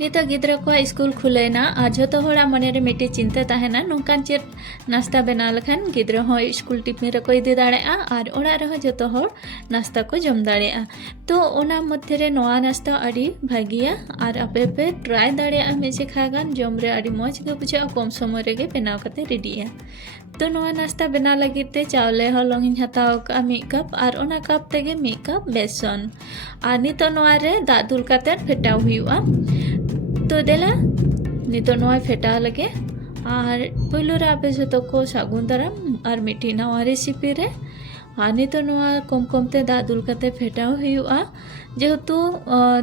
नितो गिद्रा को स्कूल खुलेना जो हड़ा मन मिट्टी चिंता तहना नौकान चेत नाश्ता बना लेखान गिद्रा हो स्कूल टिफिन रे को इदी दाड़ेआ और ओड़ा रहो जो हड़ नाश्ता को जम दाड़ेआ। तो ओना मध्य रे नोआ नाश्ता अड़ी भागिया और आपे पे ट्राई दाड़ेआ मेजे खागान जम रे अड़ी मौज गे बुझा कम समय रे बनाव कते रेडिया। तो नोआ नाश्ता बना लगी ते चावले हलंग इन हताव का मिड कप और ओना कप तेगे मिड कप बेसन और नितो नोआ रे दाग दुल कते फेटाव हुआ। तो देला नितो नोआ फेटा लगे और पुलू रे आपे जो को सागुन दाराम और मिट्टी नवा रेसिपी रे और नितो नोआ कम कम ते दाग दुल कते फेटाव हुआ। जेहेतु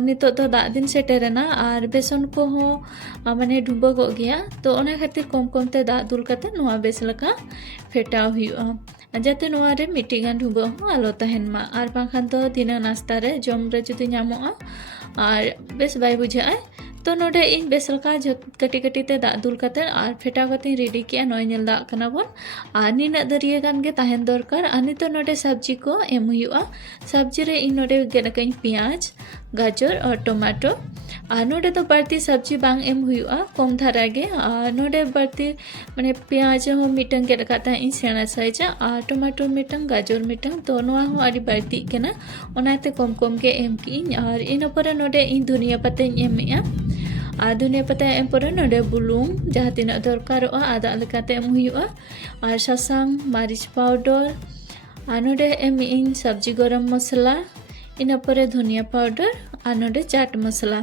नितो तो दाग दिन सेटेरेना और बेसन को हो माने डुबो गया तो ओना खातिर कम कम ते दाग दुल कते नोआ बेस लका फेटाव हुआ जाते नोआ रे मिट्टी गान डुबो हो आलो तहन मा और बाखान तो दिना नाश्ता रे जम रे जुदी नामोआ और बेस बाय बुझा। तो नोडे इन बेस लका कटी कटी ते दाग दुल कते और फेटाव कते रेडी किया नोय नेल दाग कना बोन और निना दरिया गान गे तहन दरकार और नितो नोडे सब्जी को एम हुआ। सब्जी रे इन नोडे गेडकइन प्याज गाजर और टमाटो और नोडे तो बढ़ती सब्जी बांग एम हुआ कम धारा गे और नोडे बढ़ती माने प्याज हो मिटंग गेडकाता इन सेना साइजा और टमाटो मिटंग गाजर मिटंग तो नोआ हो अड़ी बढ़ती केना ओनाते कम कम के एम की और इन पर नोडे इन धनिया पत्ता एमया और धनिया पत्ता एम पर नोडे बुलुंग जहाँ तीना दरकार आदा लेकाते एम हुआ और सासांग मारिच पाउडर और नोडे एम इन सब्जी गरम मसला इन पर धनिया पाउडर और नोडे चाट मसला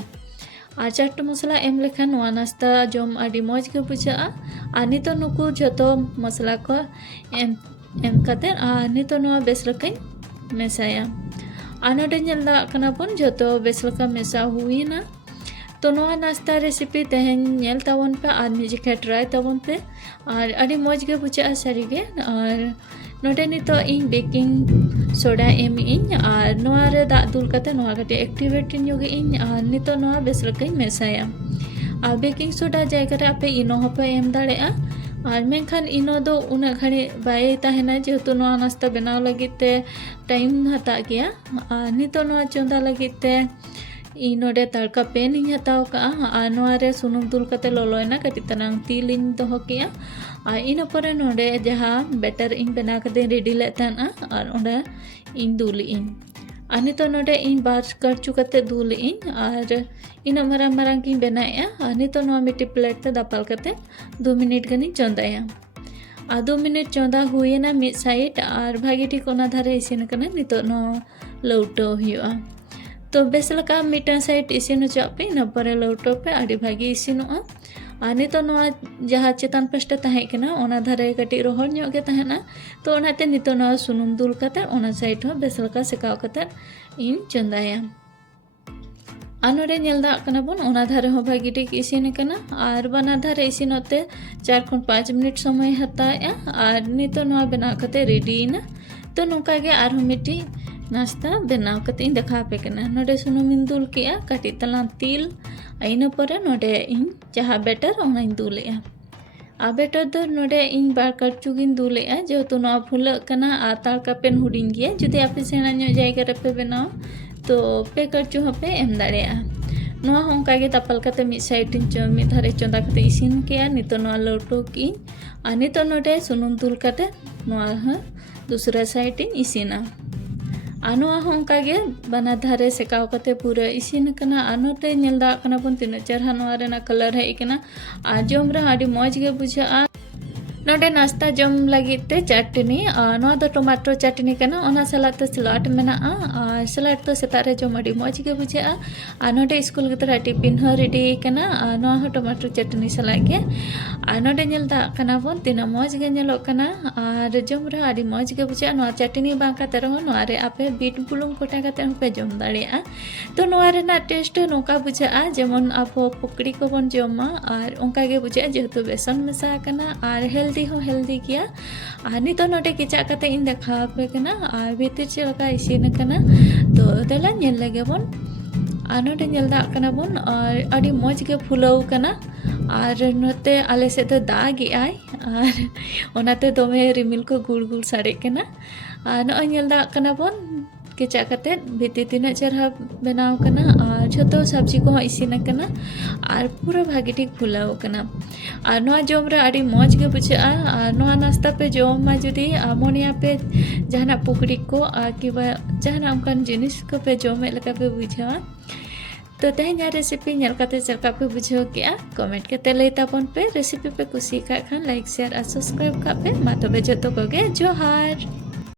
और चाट मसला एम लेखान नोआ नाश्ता जम अड़ी मौज के बुझा। और नितो नुकु जतो मसला को एम कते और नितो नोआ बेस लकाइन मेसाया और नोडे नेल दाग कना बन जतो बेस लका मेसा हुईना। तो नोआ नाश्ता रेसिपी तहन नेल तावन पे और निजे के ट्राई तावन पे और अड़ी मौज गे बुझा सारीगे। और नोडे नितो इन बेकिंग सोडा एम इन और नोआ रे दाग दुल कते नोआ कटे एक्टिवेट योगे इन और नितो नोआ बेस लकाइन मेसाया और बेकिंग सोडा जायगा रे आपे इनो होपे एम दाड़ेआ और मेनखान इनो दो उना घड़ी बाय तहना जेहेतु नोआ नाश्ता बनाव लगिते टाइम हता गया और नितो नोआ चंदा लगिते इन नोडे तड़का पेन इन हताव का और नोआ रे सुनुम दुल कते लोलोयना कटी तनांग तिल इन दोहो किया और इन पर नोडे जहाँ बैटर इन बना कते रेडी ले ताना और ओंडा इन दुल इन और नितो नोडे इन बार करचू कते दुल इन और इन मरांग मरांग की बनाया और नितो नोआ मिट्टी प्लेट ते दापाल कते 2 मिनट गनी चंदाया और 2 मिनट चंदा हुए ना मिड साइड और भागी ठीक ओना धारे इसिन कना नितो नोआ लौटो हुआ। तो बेस लका मिटा साइड इसिन पे इन पर लौटो पे अड़ी भागी इसिनोआ और नितो नोआ जहाँ चेतान पस्टा तहे केना ओना धारे कटी रोहर ᱧᱚᱜ गे तहना तो ओनाते नितो नोआ सुनुम दुल कते ओना साइड हो बेस लका सेकाव कते इन चंदाया। और नोडे नेल दाग कना बोन ओना धारे हो भागी ठीक इसिन कना और बना धारे इसिनोते 4 खन 5 मिनट समय हताया और नितो नोआ बना कते रेडी ना। तो नोका गे आर मिट्टी नाश्ता बनाव कते इन देखा पे कना नोडे सुनुम इन दुल किया कटी तलां तिल इन पर नोडे इन जहाँ बैटर ओना इन दुलेआ आ बैटर दो नोडे इन बार करचुगिन दुलेआ जेहेतु नोआ फुल कना आ तड़का पेन हुडिन गया जुदी आपे सेना ᱧᱚᱜ जायगा रे पे बनाव तो पे करचु हपे एम दाड़ेआ नोआ होंका गे तपल कते मिड साइड इन मिड धारे चंदा कते इसिन केया नितो नोआ लौटो की आ नितो नोडे सुनुम दुल कते नोआ दूसरा साइड इन इसिना आनुआ होंका गे बना धारे सेकाव कते पूरा इसिन कना आनोते नेल दाग कना बन तिना चरहा नोआ रेना कलर है इकना आ जम रे आडी मौज गे बुझा। नोडे नाश्ता जम लगिते चटनी नोआ दो टमाटो चटनी कना ओना सलाद तो सलाद मेना और सलाद तो सेतारे जम अडी मौज गे बुझा। आ नोडे स्कूल गिद्रा टिफिन हो रेडी कना नोआ हो टमाटो चटनी सलाद गे आ नोडे नेल दाग कना बन तिना मौज गे नेलो कना और जम रे आडी मौज गे बुझा। नोआ चटनी बांग कते रहो नोआ रे आपे बीट बुलुंग कोटा कते होपे जम दाड़ेआ तो नोआ रेना टेस्ट नोका बुझा जेमन आपो पकड़ी को बन जमा और ओंका गे बुझा जेहेतु बेसन मेसा कना और हेल्दी किया और नितो नोडे किचा कते इन देखा पे कना और भीतर चलका इसिन कना तो देला नेल लगे बन और नोडे नेल दाग कना बन और अड़ी मौज गे फुलाव कना और नोते आले से तो दाग आय और ओनाते दोमे रिमिल को गुड़ गुड़ साड़े कना और नो नेल दाग कना बन केचा कते भीती तीना चरहा बनाव कना और और जो सब्जी को इसिन करना और पूरा भागी ठीक फुलाव करना और नोआ जोम रे आड़ी मौज के बुझा और नोआ नाश्ता पे जोम मा जुदी मोनिया पे जहाना पुकड़ी को कि जहाना उनकान जिनिस को पे जोमे लगा पे बुझा तो तेहना रेसिपी नलकाते चलका पे बुझाव के कमेंट के लई ताबन पे रेसिपी पे कुसी का खान लाइक शेयर और सब्सक्राइब का पे मा तबे जतो कोगे जोहार।